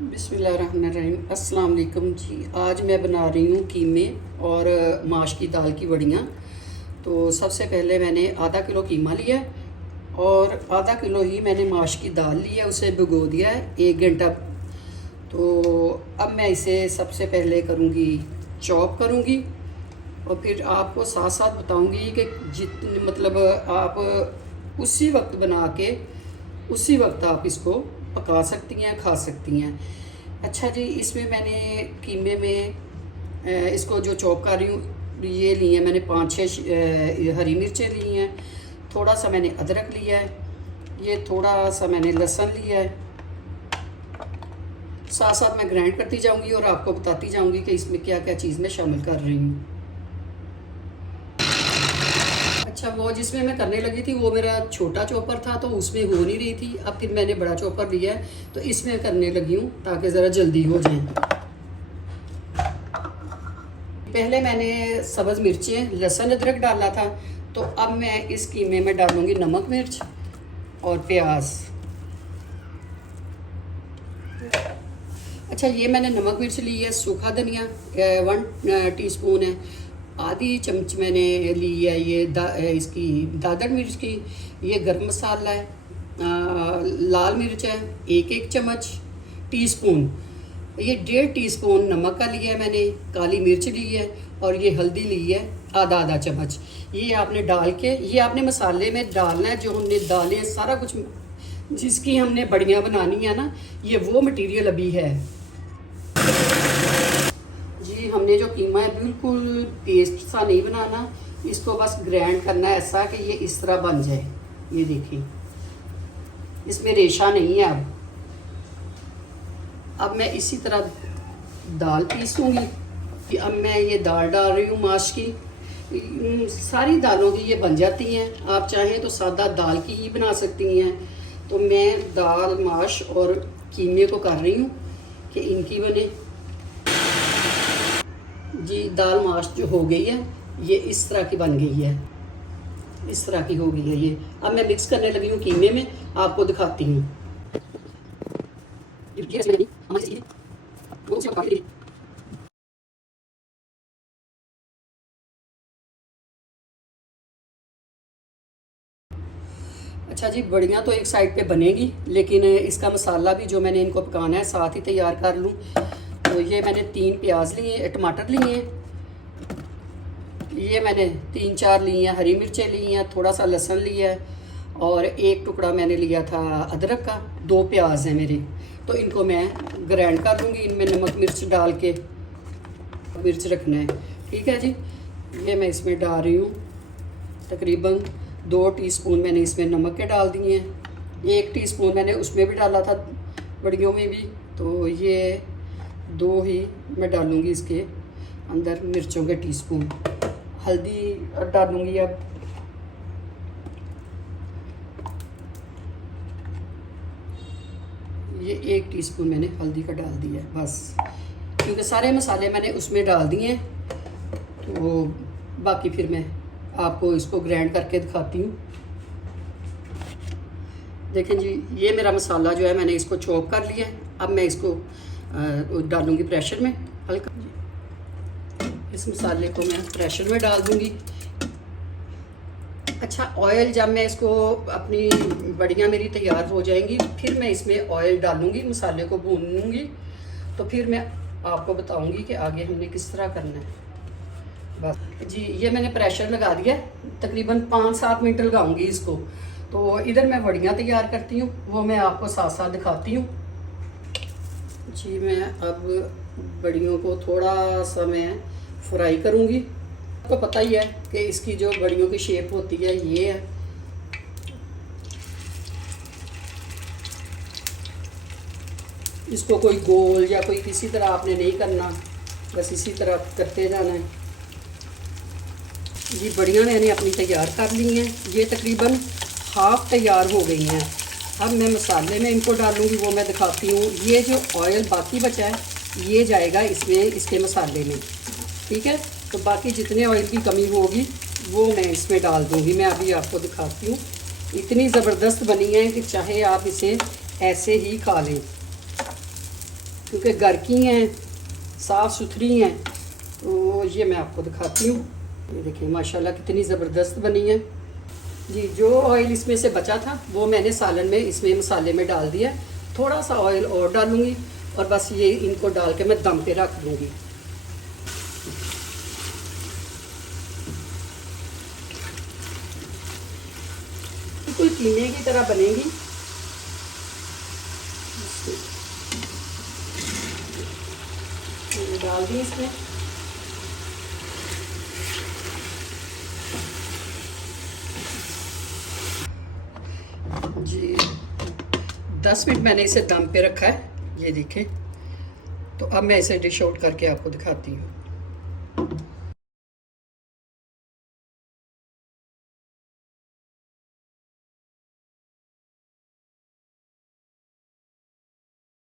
बिस्मिल्लाहिर्रहमानिर्रहीम। अस्सलाम वालेकुम जी। आज मैं बना रही हूँ कीमे और माश की दाल की बड़ियाँ। तो सबसे पहले मैंने आधा किलो कीमा लिया है और आधा किलो ही मैंने माश की दाल ली है, उसे भिगो दिया है 1 घंटा। तो अब मैं इसे सबसे पहले करूँगी, चॉप करूँगी और फिर आपको साथ साथ बताऊँगी कि जितने मतलब आप उसी वक्त बना के उसी वक्त आप इसको पका सकती हैं, खा सकती हैं। अच्छा जी, इसमें मैंने कीमे में इसको जो चॉप कर रही हूँ ये ली है मैंने 5-6 हरी मिर्चें ली हैं, थोड़ा सा मैंने अदरक लिया है, ये थोड़ा सा मैंने लहसुन लिया है। साथ साथ मैं ग्राइंड करती जाऊँगी और आपको बताती जाऊँगी कि इसमें क्या क्या चीज़ मैं शामिल कर रही हूँ। अच्छा, वो जिसमें मैं करने लगी थी वो मेरा छोटा चॉपर था तो उसमें हो नहीं रही थी। अब फिर मैंने बड़ा चॉपर लिया है तो इसमें करने लगी हूँ ताकि ज़रा जल्दी हो जाए। पहले मैंने सब्ज़ मिर्चें, लहसुन, अदरक डाला था, तो अब मैं इस कीमे में डालूँगी नमक, मिर्च और प्याज। अच्छा, ये मैंने नमक मिर्च ली है, सूखा धनिया 1 टीस्पून है, आधी चम्मच मैंने ली है ये इसकी दादर मिर्च की, ये गरम मसाला है, लाल मिर्च है 1 चम्मच टीस्पून, ये 1.5 टीस्पून नमक का लिया है मैंने, काली मिर्च ली है और ये हल्दी ली है आधा चम्मच। ये आपने डाल के ये आपने मसाले में डालना है, जो हमने डाले सारा कुछ जिसकी हमने बड़ियाँ बनानी है ना, ये वो मटेरियल अभी है जी। हमने जो कीमा है बिल्कुल पेस्ट सा नहीं बनाना, इसको बस ग्राइंड करना है ऐसा कि ये इस तरह बन जाए। ये देखिए, इसमें रेशा नहीं है। अब मैं इसी तरह दाल पीसूँगी। अब मैं ये दाल डाल रही हूँ माश की। सारी दालों की ये बन जाती हैं, आप चाहें तो सादा दाल की ही बना सकती हैं। तो मैं दाल, माश और कीमे को कर रही हूँ कि इनकी बने जी। दाल माश जो हो गई है ये इस तरह की बन गई है, इस तरह की हो गई है ये। अब मैं मिक्स करने लगी हूँ कीमे में, आपको दिखाती हूँ। अच्छा जी, बड़ियाँ तो एक साइड पे बनेगी, लेकिन इसका मसाला भी जो मैंने इनको पकाना है साथ ही तैयार कर लूँ। तो ये मैंने 3 प्याज लिए, टमाटर लिए हैं, ये मैंने 3-4 ली हैं हरी मिर्चें ली हैं, थोड़ा सा लहसुन लिया है और 1 टुकड़ा मैंने लिया था अदरक का, 2 प्याज हैं मेरे। तो इनको मैं ग्राइंड कर लूँगी, इनमें नमक मिर्च डाल के, मिर्च रखना है, ठीक है जी। ये मैं इसमें डाल रही हूँ तकरीबन 2 टीस्पून मैंने इसमें नमक के डाल दिए हैं, 1 टीस्पून मैंने उसमें भी डाला था बड़ियों में भी। तो ये 2 ही मैं डालूँगी इसके अंदर मिर्चों के टीस्पून। हल्दी डालूँगी अब, ये 1 टीस्पून मैंने हल्दी का डाल दिया है बस, क्योंकि सारे मसाले मैंने उसमें डाल दिए हैं। तो बाकी फिर मैं आपको इसको ग्राइंड करके दिखाती हूँ। देखें जी, ये मेरा मसाला जो है मैंने इसको चॉप कर लिया है। अब मैं इसको डालूँगी प्रेशर में हल्का। इस मसाले को मैं प्रेशर में डाल दूँगी। अच्छा, ऑयल जब मैं इसको अपनी बड़ियाँ मेरी तैयार हो जाएंगी फिर मैं इसमें ऑयल डालूँगी, मसाले को भूनूँगी, तो फिर मैं आपको बताऊँगी कि आगे हमने किस तरह करना है। बस जी, ये मैंने प्रेशर लगा दिया, तकरीबन 5-7 मिनट लगाऊंगी इसको। तो इधर मैं बड़ियाँ तैयार करती हूँ, वो मैं आपको साथ साथ दिखाती हूँ जी। मैं अब बड़ियों को थोड़ा सा मैं फ्राई करूँगी। आपको पता ही है कि इसकी जो बड़ियों की शेप होती है ये है। इसको कोई गोल या कोई किसी तरह आपने नहीं करना, बस इसी तरह करते जाना है जी। बड़ियाँ मैंने अपनी तैयार कर ली हैं, ये तकरीबन हाफ़ तैयार हो गई हैं। अब मैं मसाले में इनको डालूँगी, वो मैं दिखाती हूँ। ये जो ऑयल बाकी बचा है ये जाएगा इसमें, इसके मसाले में, ठीक है। तो बाकी जितने ऑयल की कमी होगी वो मैं इसमें डाल दूँगी। मैं अभी आपको दिखाती हूँ। इतनी ज़बरदस्त बनी है कि चाहे आप इसे ऐसे ही खा लें। क्योंकि घर की हैं, साफ़ सुथरी हैं। तो ये मैं आपको दिखाती हूँ। ये देखिए माशाल्लाह कितनी ज़बरदस्त बनी है जी। जो ऑयल इसमें से बचा था वो मैंने सालन में इसमें मसाले में डाल दिया। थोड़ा सा ऑयल और डालूँगी और बस ये इनको डाल के मैं दम पे रख दूँगी। बिल्कुल कीमे की तरह बनेगी। डाल दी इसमें। जी 10 मिनट मैंने इसे दम पे रखा है, ये देखें। तो अब मैं इसे डिश आउट करके आपको दिखाती हूँ।